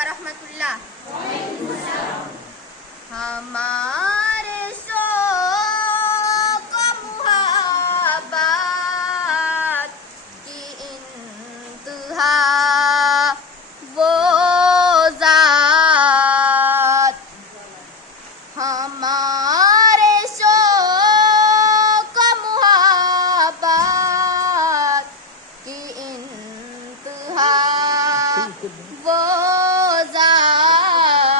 वरहमतुल्लाह। हमारे शौक़ मुहब्बत की इंतहा वो ज़ात, हमारे शौक़ मुहब्बत की इंतहा वो ज़ात,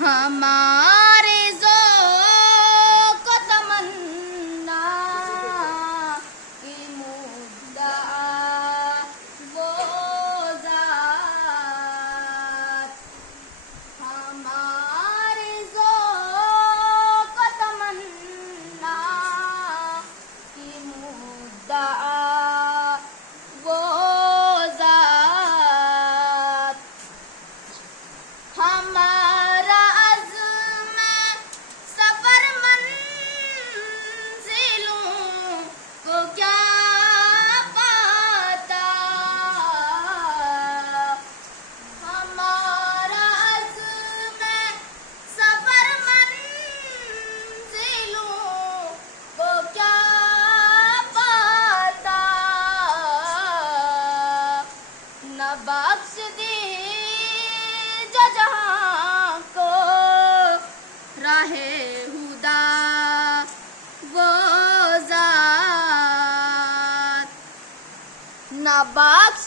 हमारे ज़ौक़ तमन्ना की मुद्दआ वो ज़ात, हमारे ज़ौक़ तमन्ना की मुद्दआ वो ज़ात, हमारा अज़्म सफ़र मंज़िलों को क्या पाता, हमारा अज़्म सफ़र मंज़िलों को क्या पाता, न बख्श दीजिए जहाँ को राहे हुदा वो ज़ात, न बख्श